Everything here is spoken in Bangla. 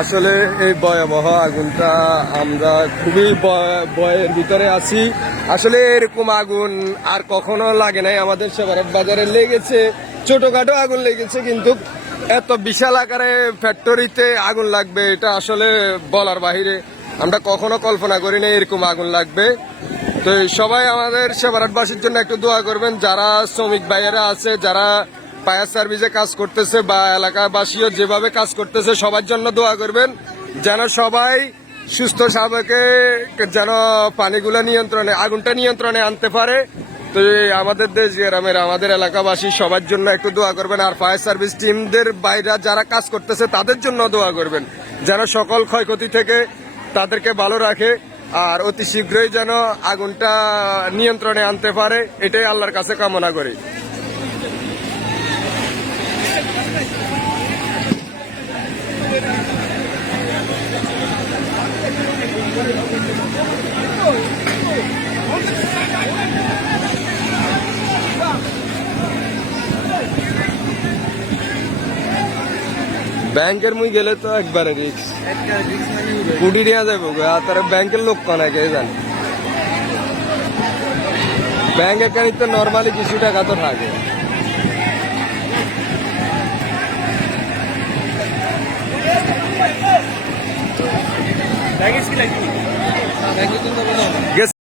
আসলে এই ভয়াবহ আগুনটা আমরা খুবই ভয়ের ভিতরে আছি। আসলে এরকম আগুন আর কখনো লাগে নাই আমাদের সেবারেট বাজারে। লেগেছে ছোটখাটো আগুন লেগেছে, কিন্তু এত বিশাল আকারে ফ্যাক্টরিতে আগুন লাগবে এটা আসলে বলার বাহিরে। আমরা কখনো কল্পনা করি না এরকম আগুন লাগবে। তো সবাই আমাদের সেবারেটবাসীর জন্য একটু দোয়া করবেন, যারা শ্রমিক ভাইয়েরা আছে, যারা ফায়ার সার্ভিসে কাজ করতেছে বা এলাকাবাসীও যেভাবে কাজ করতেছে, সবার জন্য দোয়া করবেন যেন সবাই সুস্থ স্বাভাবিকে যেন পানিগুলো নিয়ন্ত্রণে, আগুনটা নিয়ন্ত্রণে আনতে পারে। তো আমাদের দেশ গ্রামের আমাদের এলাকাবাসী সবার জন্য একটু দোয়া করবেন। আর ফায়ার সার্ভিস টিমদের বাইরে যারা কাজ করতেছে তাদের জন্য দোয়া করবেন যেন সকল ক্ষয়ক্ষতি থেকে তাদেরকে ভালো রাখে আর অতি শীঘ্রই যেন আগুনটা নিয়ন্ত্রণে আনতে পারে, এটাই আল্লাহর কাছে কামনা করি। ব্যাংকের মুই গেলে তো একবারে রিক্স, কুটি নিয়ে যাবো তারা ব্যাংকের লোক কানা কে জানে। ব্যাংকের কানি তো নর্মালি কিছু টাকা তো থাকে।